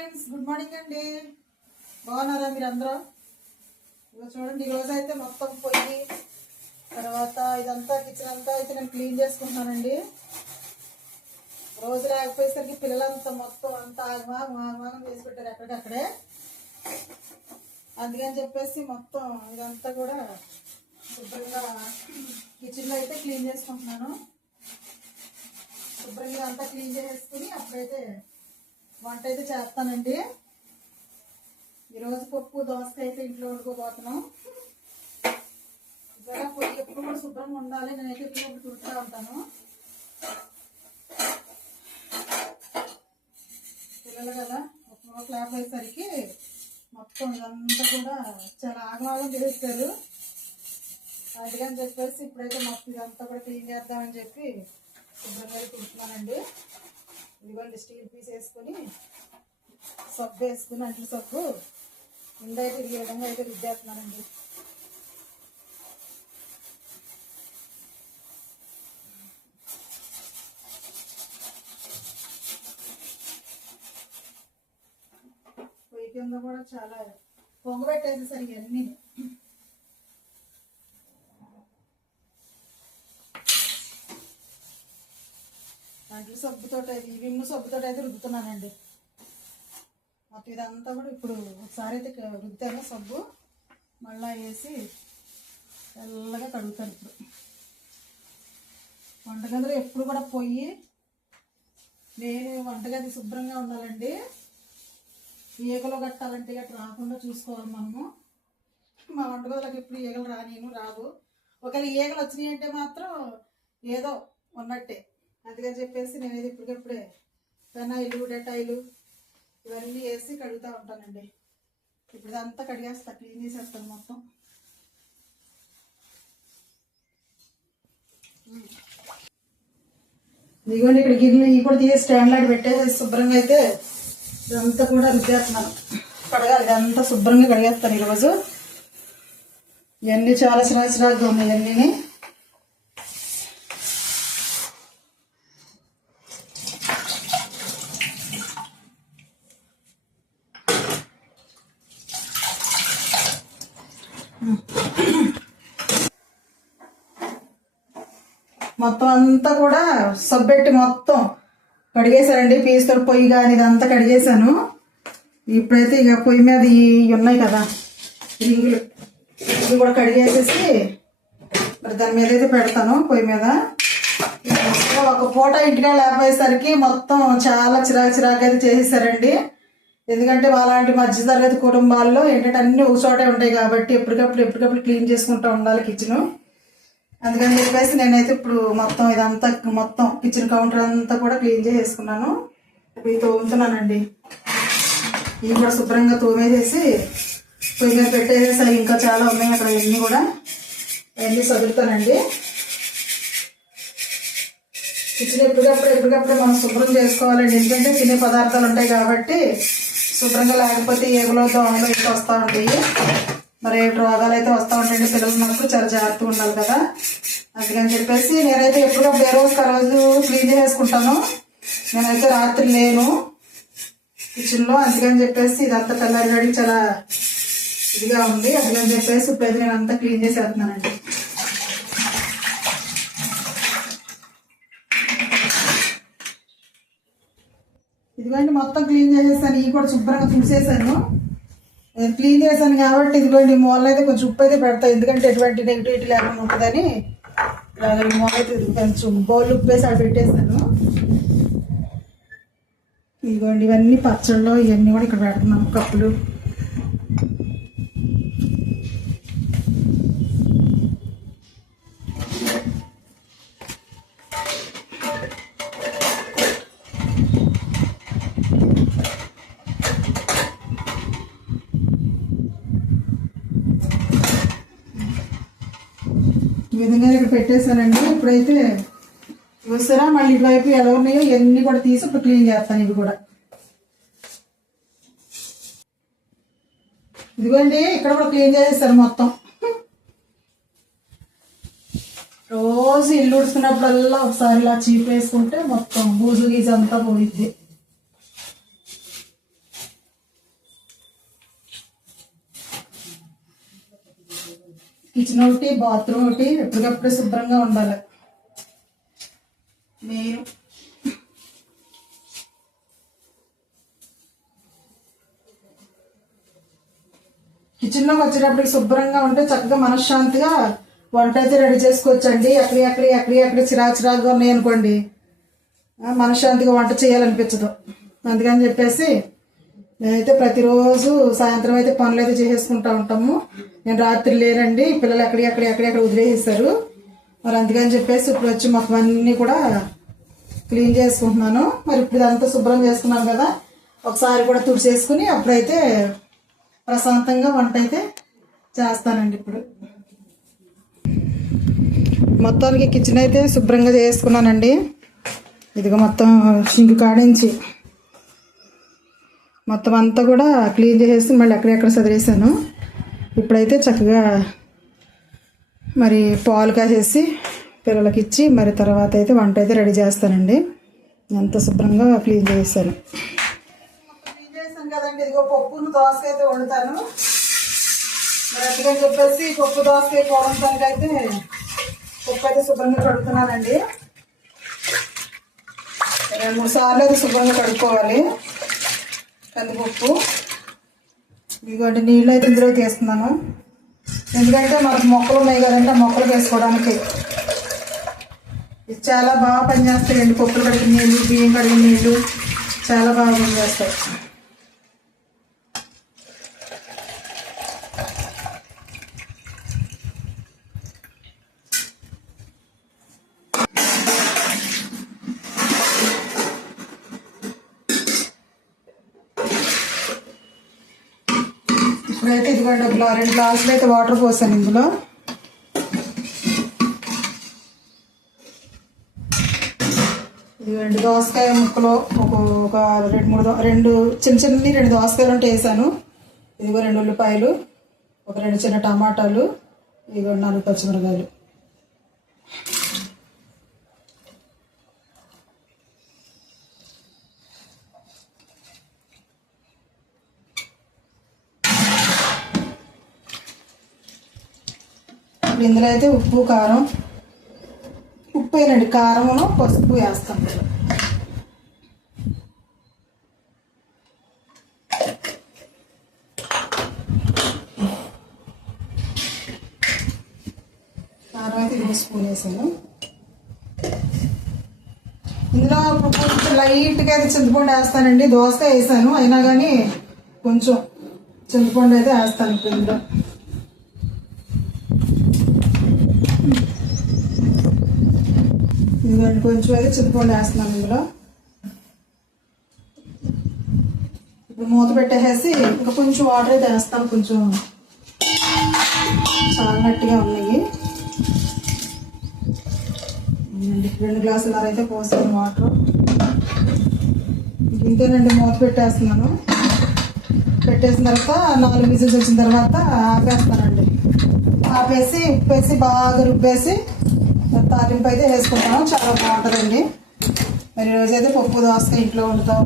Friends good morning అండి. బాగున్నారా మీరు అందరూ చూడండి ఈ అయితే మొత్తం పొయ్యి తర్వాత ఇదంతా కిచెన్ అంతా అయితే నేను క్లీన్ చేసుకుంటున్నానండి. రోజు లేకపోయేసరికి పిల్లలంతా మొత్తం అంతా ఆగమాగం ఆగమాగం చేసి పెట్టారు ఎక్కడికక్కడే. అందుకని చెప్పేసి మొత్తం ఇదంతా కూడా శుభ్రంగా కిచెన్లో అయితే క్లీన్ చేసుకుంటున్నాను. శుభ్రంగా అంతా క్లీన్ చేసేసుకుని అప్పుడైతే వంట అయితే చేస్తానండి. ఈరోజు పప్పు దోసకాయ అయితే ఇంట్లో వండుకోబోతున్నాం. ఇక్కడ పొయ్యి ఎప్పుడు కూడా శుభ్రంగా ఉండాలి. నేనైతే ఎప్పుడు ఇప్పుడు తుడుతూ ఉంటాను. పిల్లలు కదా ఒక క్లాప్ అయ్యేసరికి మొత్తం ఇదంతా కూడా చాలా ఆగమాగం చేస్తారు అందుకని చెప్పేసి ఇప్పుడైతే మొత్తం ఇదంతా కూడా క్లీన్ చేద్దామని చెప్పి శుభ్రంగా తుడుతున్నానండి ఇదిగోండి స్టీల్ పీస్ వేసుకొని సబ్బు వేసుకుని అంట్లు సబ్బు ముందైతే ఈ విధంగా అయితే రుద్దేస్తున్నానండి. కింద కూడా చాలా పొంగబెట్టేసేసరికి అన్నీ అంట్లు సబ్బుతో విమ్ము సబ్బుతో అయితే రుద్దుతున్నానండి. మొత్తం ఇదంతా కూడా ఇప్పుడు ఒకసారి అయితే రుద్దాను సబ్బు. మళ్ళా వేసి తెల్లగా కడుగుతాను ఇప్పుడు. వంటగదిలో ఎప్పుడు కూడా పొయ్యి నేను వంటగది శుభ్రంగా ఉండాలండి. ఈగలు కట్టాలంటే గట్రా రాకుండా చూసుకోవాలి మనము. మా వంటగదిలోకి ఎప్పుడు ఈగలు రానియను రావు. ఒకవేళ ఈగలు వచ్చినాయి అంటే మాత్రం ఏదో ఉన్నట్టే. అందుకని చెప్పేసి నేను ఇప్పటికప్పుడే పెనాయిలు డెటాయిలు ఇవన్నీ వేసి కడుగుతూ ఉంటానండి. ఇప్పుడు ఇదంతా కడిగేస్తా క్లీన్ చేసేస్తాను మొత్తం. ఇదిగోండి ఇక్కడ గిన్నె ఇవి కూడా తీసి స్టాండ్ లాంటి పెట్టేసి శుభ్రంగా అయితే ఇదంతా కూడా రుద్దేస్తున్నాను. కడగాలి ఇదంతా శుభ్రంగా కడిగేస్తాను ఈరోజు. ఇవన్నీ చాలా చిన్న ఉన్నాయి ఇవన్నీ మొత్తం అంతా కూడా సబ్బెట్టి మొత్తం కడిగేశారండి. పీసుతో పొయ్యి కానీ ఇదంతా కడిగేశాను. ఇప్పుడైతే ఇక పొయ్యి మీద ఇవి ఉన్నాయి కదా రింగులు. ఇవి కూడా కడిగేసేసి మరి దాని మీద అయితే పెడతాను పొయ్యి మీద. ఒక పూట ఇంటికే లేకపోయేసరికి మొత్తం చాలా చిరాకు చిరాకు అయితే చేసేసారండి. ఎందుకంటే వాళ్ళంటి మధ్య తరగతి కుటుంబాల్లో ఏంటంటే అన్ని ఒక చోటే ఉంటాయి కాబట్టి ఎప్పటికప్పుడు ఎప్పటికప్పుడు క్లీన్ చేసుకుంటూ ఉండాలి కిచెను అందుకని చెప్పేసి నేనైతే ఇప్పుడు మొత్తం ఇదంతా మొత్తం కిచెన్ కౌంటర్ అంతా కూడా క్లీన్ చేసేసుకున్నాను. ఇప్పుడు ఇది తోముతున్నానండి. ఇవి కూడా శుభ్రంగా తోమేసేసి పొయ్యి మీద పెట్టేసేసి ఇంకా చాలా ఉన్నాయి అక్కడ ఇవన్నీ కూడా. అవన్నీ చదువుతానండి కిచెన్ ఎప్పటికప్పుడు ఎప్పటికప్పుడు మనం శుభ్రం చేసుకోవాలండి. ఎందుకంటే తినే పదార్థాలు ఉంటాయి కాబట్టి శుభ్రంగా లేకపోతే ఏగులో దోమలు ఇట్లా వస్తూ ఉంటాయి. మరి ఏ రోగాలు అయితే వస్తూ ఉంటాయండి. పిల్లలు మనకు చాలా జాగ్రత్తగా ఉండాలి కదా. అందుకని చెప్పేసి నేనైతే ఎప్పుడో ఏ రోజు ఆ రోజు క్లీన్ చేసుకుంటాను. నేనైతే రాత్రి లేను. కిచెన్లో అందుకని చెప్పేసి ఇదంతా తెల్లారి చాలా ఇదిగా ఉంది. అందుకని చెప్పేసి ఇప్పుడైతే నేను అంతా క్లీన్ చేసేస్తున్నానండి. ఇదిగోండి మొత్తం క్లీన్ చేసేసాను. ఇవి కూడా శుభ్రంగా చూసేసాను నేను క్లీన్ చేశాను కాబట్టి ఇదిగోండి ఈ అయితే కొంచెం ఉప్పు అయితే పెడతాను ఎందుకంటే ఎటువంటి నెగిటివిటీ లేకుండా ఉంటుందని. ఇలాగ మూల అయితే ఇది కొంచెం బౌల్ ఉప్పు వేసి అక్కడ పెట్టేశాను. ఇదిగోండి ఇవన్నీ పచ్చళ్ళు ఇవన్నీ కూడా ఇక్కడ పెడుతున్నాం. కప్పులు. విధంగా ఇక్కడ పెట్టేశానండి. ఇప్పుడైతే చూసారా మళ్ళీ ఇటువైపు ఎలా ఉన్నాయో ఇవన్నీ కూడా తీసి ఇప్పుడు క్లీన్ చేస్తాను ఇవి కూడా. ఇదిగోండి ఇక్కడ కూడా క్లీన్ చేసేసారు మొత్తం. రోజు ఇల్లు ఉడుచుకున్నప్పుడల్లా ఒకసారి ఇలా చీప్ వేసుకుంటే మొత్తం బూజు గీజు అంతా పోయిద్ది. కిచెన్ ఒకటి బాత్రూమ్ ఒకటి ఎప్పటికప్పుడు శుభ్రంగా ఉండాలి. మెయిన్ కిచెన్లోకి వచ్చేటప్పటికి శుభ్రంగా ఉంటే చక్కగా మనశ్శాంతిగా వంట అయితే రెడీ చేసుకోవచ్చండి. ఎక్కడి ఎక్కడి ఎక్కడి ఎక్కడి చిరాకు చిరాకుగా ఉన్నాయి అనుకోండి మనశ్శాంతిగా వంట చేయాలనిపించదు. అందుకని చెప్పేసి నేనైతే ప్రతిరోజు సాయంత్రం అయితే పనులు అయితే చేసేసుకుంటా ఉంటాము. నేను రాత్రి లేనండి పిల్లలు ఎక్కడి అక్కడ ఎక్కడి ఎక్కడ వదిలేసేసారు మరి అందుకని చెప్పేసి ఇప్పుడు వచ్చి మొత్తం అన్నీ కూడా క్లీన్ చేసుకుంటున్నాను. మరి ఇప్పుడు ఇదంతా శుభ్రం చేసుకున్నాను కదా ఒకసారి కూడా తుడిచేసుకుని అప్పుడైతే ప్రశాంతంగా వంట అయితే చేస్తానండి ఇప్పుడు. మొత్తానికి కిచెన్ అయితే శుభ్రంగా చేసుకున్నానండి. ఇదిగో మొత్తం సింక్ కాడించి మొత్తం అంతా కూడా క్లీన్ చేసేసి మళ్ళీ ఎక్కడెక్కడ చదివేసాను ఇప్పుడైతే చక్కగా మరి పాలు కాసేసి పిల్లలకి ఇచ్చి మరి తర్వాత అయితే వంట అయితే రెడీ చేస్తానండి. ఎంత శుభ్రంగా క్లీన్ చేశాను క్లీన్ చేశాను కదండి. ఇదిగో పప్పును దోసకాయ అయితే వండుతాను. మరి అందుకని చెప్పేసి పప్పు దోసకాయ పోవడానికి అయితే పప్పు అయితే శుభ్రంగా కడుగుతున్నానండి. రెండు మూడు సార్లు అయితే శుభ్రంగా కడుక్కోవాలి. కందిపప్పు ఇదిగోండి నీళ్ళు అయితే ఇందులో తీస్తున్నాను. ఎందుకంటే మనకు మొక్కలు ఉన్నాయి కదంటే ఆ మొక్కలు వేసుకోవడానికి. ఇది చాలా బాగా పనిచేస్తాయండి పప్పులు కడిగిన నీళ్ళు బియ్యం కడిగిన నీళ్ళు చాలా బాగా పనిచేస్తాయి. ఇప్పుడైతే ఇదిగోండి ఒక రెండు గ్లాసులు అయితే వాటర్ పోసాను ఇందులో. ఇదిగోండి దోసకాయ ముక్కలు ఒక ఒక రెండు మూడు దో- రెండు చిన్న చిన్నవి రెండు దోసకాయలు ఉంటే వేసాను. ఇదిగో రెండు ఉల్లిపాయలు ఒక రెండు చిన్న టమాటాలు ఇదిగో నాలుగు పచ్చిమిరకాయలు ఇప్పుడు ఇందులో అయితే ఉప్పు కారం ఉప్పు వేయండి కారమును పసుపు వేస్తాం. కారం అయితే ఇదిగో స్పూన్ వేసాను. ఇందులో ఇప్పుడు కొంచెం లైట్గా అయితే చింతపండు వేస్తానండి. దోశ వేసాను. అయినా కానీ కొంచెం చింతపండు అయితే వేస్తాను ఇప్పుడు ఇందులో. ఇదిగోండి కొంచెం అయితే చింతపండు వేస్తున్నాను ఇందులో. ఇప్పుడు మూత పెట్టేసి ఇంకా కొంచెం వాటర్ అయితే వేస్తాను కొంచెం చాలా గట్టిగా ఉన్నాయి రెండు గ్లాసులు అయితే పోసాను వాటర్ ఇంతేనండి మూత పెట్టేస్తున్నాను. పెట్టేసిన తర్వాత నాలుగు విజిల్స్ వచ్చిన తర్వాత ఆపేస్తానండి. ఆపేసి ఉప్పేసి బాగా రుబ్బేసి తాలింపు అయితే వేసుకుంటాను. చాలా బాగుంటుందండి. మరి రోజైతే పప్పు దోసకాయ ఇంట్లో వండుతాం